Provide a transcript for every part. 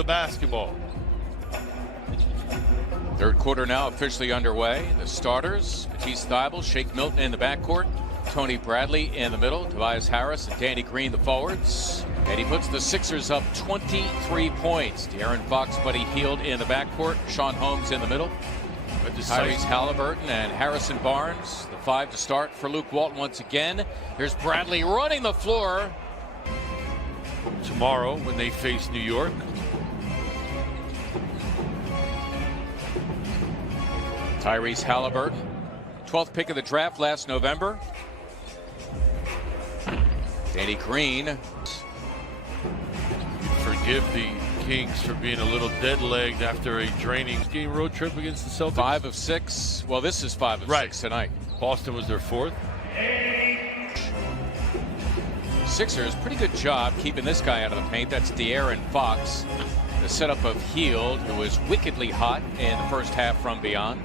the basketball. Third quarter now officially underway. The starters, Matisse Thybulle, Shake Milton in the backcourt, Tony Bradley in the middle, Tobias Harris and Danny Green the forwards. And he puts the Sixers up 23 points. De'Aaron Fox, Buddy Hield in the backcourt, Sean Holmes in the middle. Tyrese Halliburton and Harrison Barnes, the five to start for Luke Walton once again. Here's Bradley running the floor. Tomorrow when they face New York. Tyrese Halliburton, 12th pick of the draft last November. Danny Green. Forgive the Kings for being a little dead-legged after a draining game road trip against the Celtics. 5 of 6. Well, this is 5 of 6 tonight. Boston was their 4th. Sixers, pretty good job keeping this guy out of the paint. That's De'Aaron Fox. The setup of Hield, who was wickedly hot in the first half from beyond.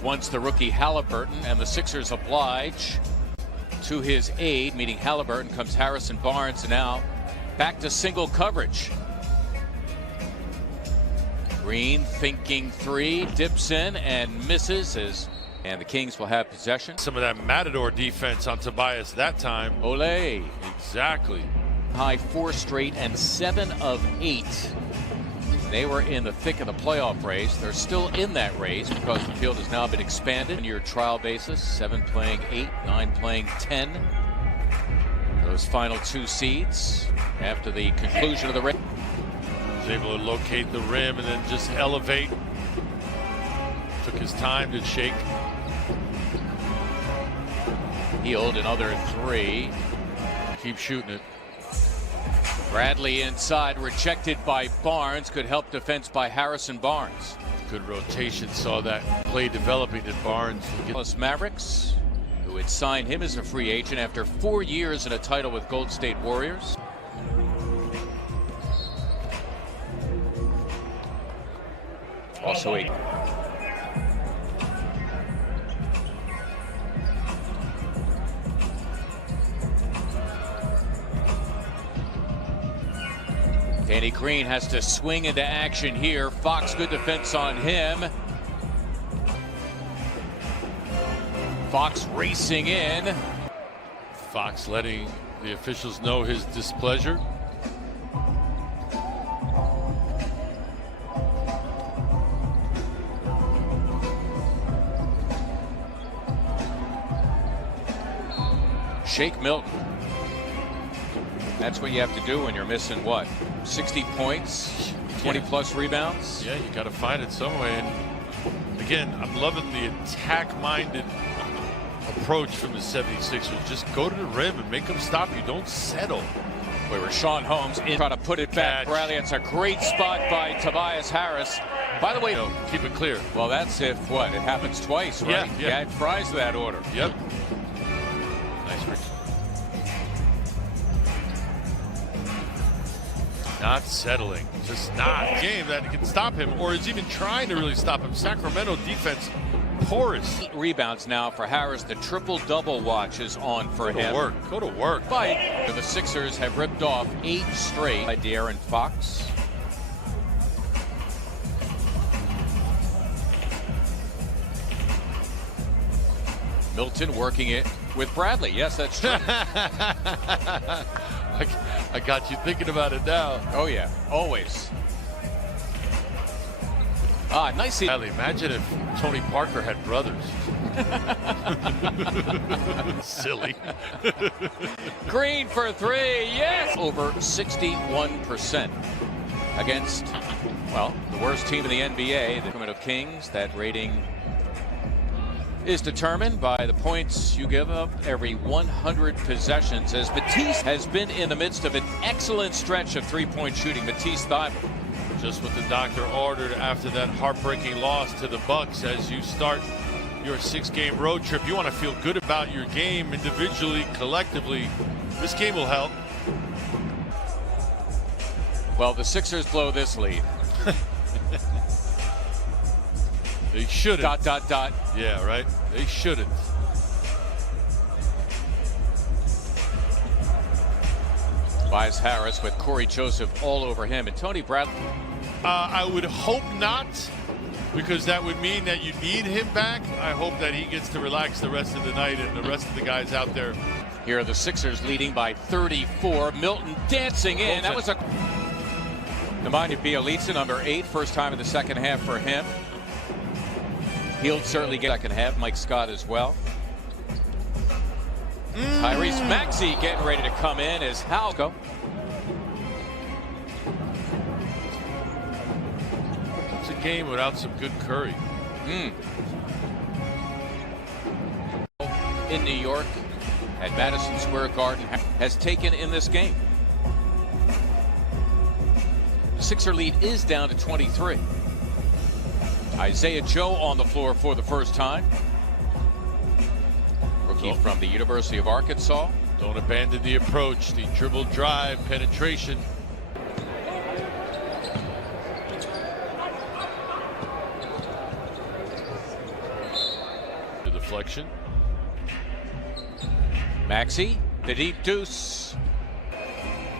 Wants the rookie Halliburton, and the Sixers oblige to his aid. Meeting Halliburton comes Harrison Barnes, and now back to single coverage. Green thinking three, dips in and misses, and the Kings will have possession. Some of that Matador defense on Tobias that time. Olé. Exactly. High 4 straight and 7 of 8. They were in the thick of the playoff race. They're still in that race because the field has now been expanded on your trial basis. 7 playing 8, 9 playing 10. Those final 2 seeds after the conclusion of the race. Was able to locate the rim and then just elevate. Took his time to shake. Hield another 3. Keep shooting it. Bradley inside, rejected by Barnes. Good help defense by Harrison Barnes. Good rotation, saw that play developing at Barnes. Dallas Mavericks, who had signed him as a free agent after 4 years in a title with Golden State Warriors. Also a Danny Green has to swing into action here. Fox, good defense on him. Fox racing in. Fox letting the officials know his displeasure. Shake Milton. That's what you have to do when you're missing, what, 60 points, 20 plus rebounds? Yeah, you got to find it some way. And again, I'm loving the attack-minded approach from the 76ers. Just go to the rim and make them stop you. Don't settle. Where Sean Holmes in, trying to put it back. Bradley, it's a great spot by Tobias Harris. By the way, keep it clear. Well, that's if what? It happens twice, right? Yeah. Gad Fry's to that order. Yep. Nice. Not settling, just not a game that can stop him or is even trying to really stop him. Sacramento defense porous. 8 rebounds now for Harris. The triple-double watch is on for him. Go to work. But the Sixers have ripped off 8 straight by De'Aaron Fox. Milton working it with Bradley. Yes, that's true. I got you thinking about it now. Oh, yeah, always. Nice. Imagine if Tony Parker had brothers. Silly. Green for 3, yes! Over 61% against, well, the worst team in the NBA, the Sacramento Kings. That rating is determined by the points you give up every 100 possessions, as Matisse has been in the midst of an excellent stretch of three-point shooting. Matisse Thybulle. Just what the doctor ordered after that heartbreaking loss to the Bucks. As you start your 6-game road trip, you want to feel good about your game individually, collectively. This game will help. Well, the Sixers blow this lead. They shouldn't. ... Yeah, right? They shouldn't. Tobias Harris with Corey Joseph all over him, and Tony Bradley. I would hope not, because that would mean that you need him back. I hope that he gets to relax the rest of the night and the rest of the guys out there. Here are the Sixers leading by 34. Milton dancing in. That was a Nemanja Bjelica, number 8, first time in the second half for him. He'll certainly get second half. Mike Scott as well. Tyrese Maxey getting ready to come in as Howell go. It's a game without some good Curry. In New York at Madison Square Garden has taken in this game. The Sixer lead is down to 23. Isaiah Joe on the floor for the first time. Rookie from the University of Arkansas. Don't abandon the approach, the dribble drive, penetration. The deflection. Maxey, the deep deuce.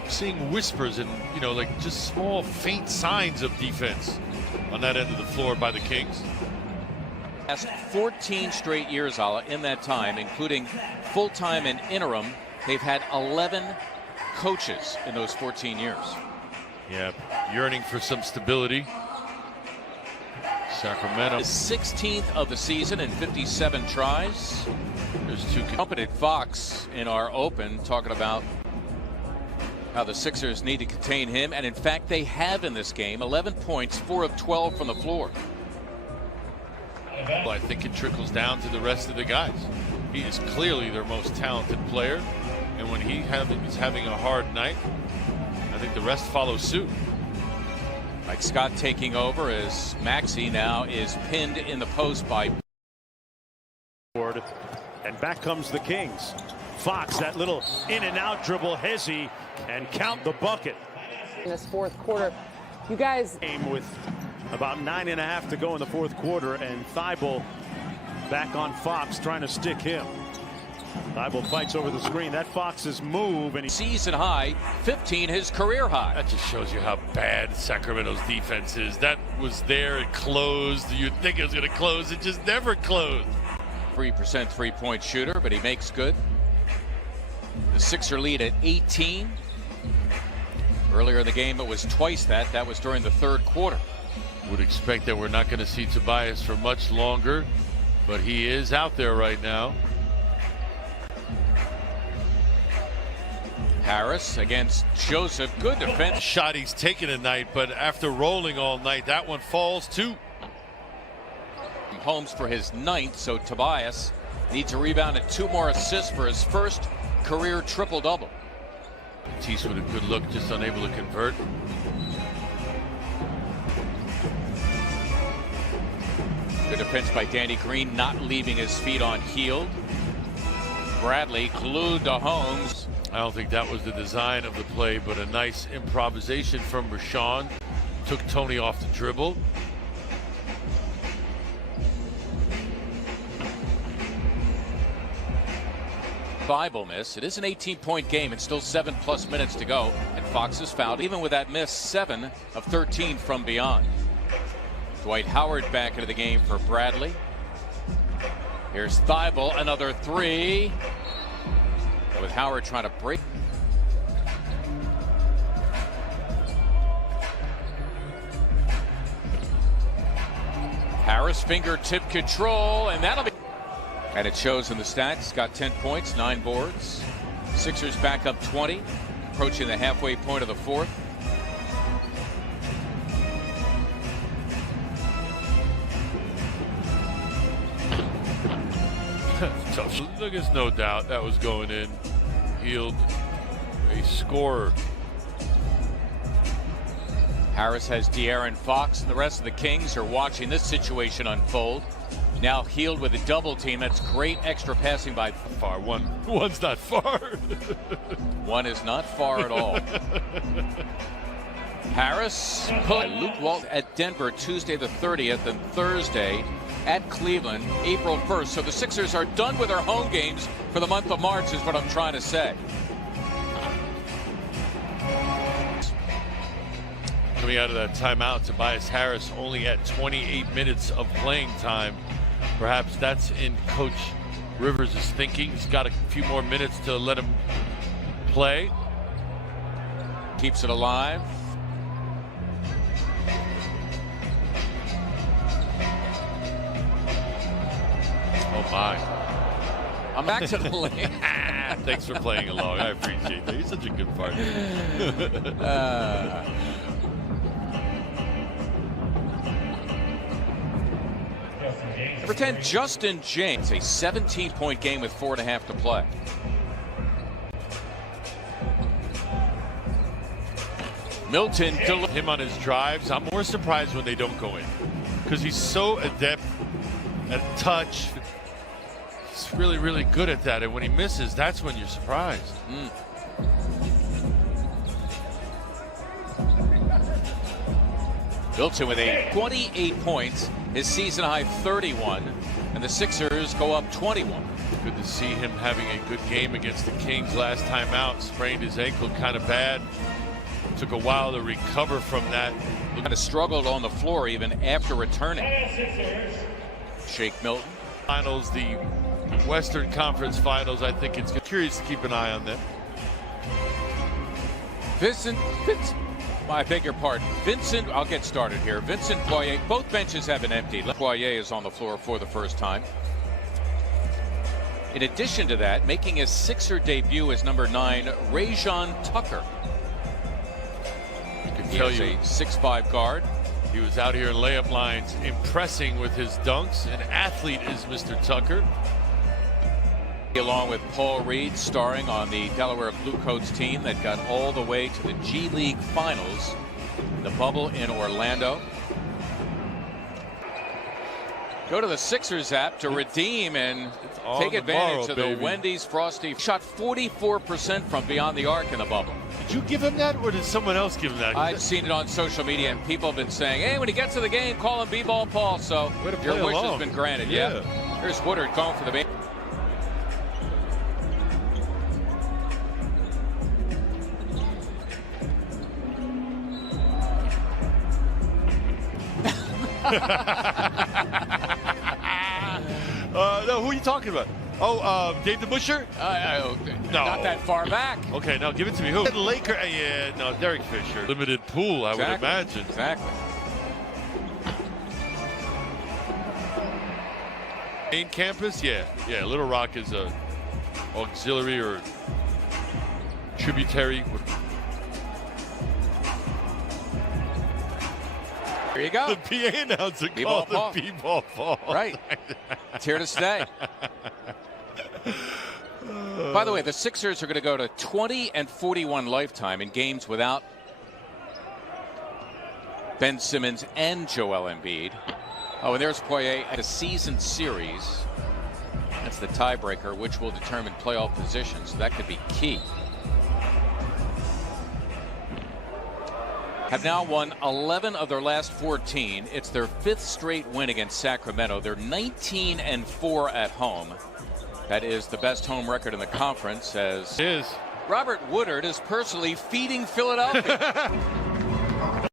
Seeing whispers and, like just small, faint signs of defense on that end of the floor by the Kings. Last 14 straight years, Ala, in that time, including full-time and interim, they've had 11 coaches in those 14 years. Yeah, yearning for some stability. Sacramento. The 16th of the season and 57 tries. There's two. Accompanied Fox in our open, talking about how the Sixers need to contain him, and in fact they have in this game. 11 points, 4 of 12 from the floor. Well, I think it trickles down to the rest of the guys. He is clearly their most talented player, and when he's having a hard night, I think the rest follow suit. Mike Scott taking over as Maxey now is pinned in the post by. And back comes the Kings. Fox, that little in and out dribble, Hezzy, and count the bucket. In this fourth quarter, you guys. Game with about 9.5 to go in the fourth quarter, and Thibault back on Fox trying to stick him. Thibault fights over the screen. That Fox's move, and he season high, 15 his career high. That just shows you how bad Sacramento's defense is. That was there, it closed. You'd think it was going to close, it just never closed. 3% three-point shooter, but he makes good. The Sixer lead at 18. Earlier in the game it was twice that. That was during the third quarter. Would expect that we're not going to see Tobias for much longer, but he is out there right now. Harris against Joseph. Good defense. Shot he's taken tonight, but after rolling all night, that one falls too. Holmes for his 9th, so Tobias needs a rebound and 2 more assists for his first career triple-double. Matisse with a good look, just unable to convert. Good defense by Danny Green, not leaving his feet on Hield. Bradley glued to Holmes. I don't think that was the design of the play, but a nice improvisation from Rashawn. Took Tony off the dribble. Bible miss. It is an 18-point game. It's still 7+ minutes to go, and Fox is fouled. Even with that miss, 7 of 13 from beyond. Dwight Howard back into the game for Bradley. Here's Thibault, another 3. With Howard trying to break. Harris fingertip control, and that'll be. And it shows in the stats. Got 10 points, 9 boards. Sixers back up 20, approaching the halfway point of the fourth. There's no doubt that was going in. Hield, a scorer. Harris has De'Aaron Fox, and the rest of the Kings are watching this situation unfold. Now Hield with a double team. That's great extra passing by far. One's not far. One is not far at all. Harris put Luke Walton at Denver Tuesday the 30th and Thursday at Cleveland April 1st. So the Sixers are done with their home games for the month of March is what I'm trying to say. Coming out of that timeout, Tobias Harris only at 28 minutes of playing time. Perhaps that's in Coach Rivers' thinking. He's got a few more minutes to let him play. Keeps it alive. Oh my. I'm back to the lane. Thanks for playing along. I appreciate that. You're such a good partner. Number 10, Justin James, a 17-point game with 4.5 to play. Milton Him on his drives. I'm more surprised when they don't go in because he's so adept at touch. He's really, really good at that. And when he misses, that's when you're surprised. Milton with a 28 points, his season high 31, and the Sixers go up 21. Good to see him having a good game against the Kings last time out. Sprained his ankle kind of bad. Took a while to recover from that. Kind of struggled on the floor even after returning. Shake Milton. Finals, the Western Conference Finals. I think it's curious to keep an eye on them. I beg your pardon. Vincent, I'll get started here. Vincent Poirier, both benches have been emptied. Poirier is on the floor for the first time. In addition to that, making his Sixer debut is number 9, Rajon Tucker. He is a 6'5" guard. He was out here in layup lines, impressing with his dunks. An athlete is Mr. Tucker. Along with Paul Reed, starring on the Delaware Blue Coats team that got all the way to the G League Finals, the bubble in Orlando. Go to the Sixers app to redeem and take advantage of the Wendy's Frosty. Shot 44% from beyond the arc in the bubble. Did you give him that, or did someone else give him that? I've seen it on social media, and people have been saying, hey, when he gets to the game, call him B-Ball Paul. So your wish has been granted. Yeah. Here's Woodard going for the base. No, who are you talking about? Oh, Dave the Busher? No. Not that far back. Okay, now give it to me. Who? Laker? Yeah, no, Derek Fisher. Limited pool, I would imagine. Exactly. Main campus? Yeah. Little Rock is a auxiliary or tributary. There you go. The PA announcer called the B-ball Paul. Right. It's here to stay. By the way, the Sixers are going to go to 20-41 lifetime in games without Ben Simmons and Joel Embiid. Oh, and there's Poirier at a season series. That's the tiebreaker, which will determine playoff positions. So that could be key. Have now won 11 of their last 14. It's their 5th straight win against Sacramento. They're 19-4 at home. That is the best home record in the conference, as Robert Woodard is personally feeding Philadelphia.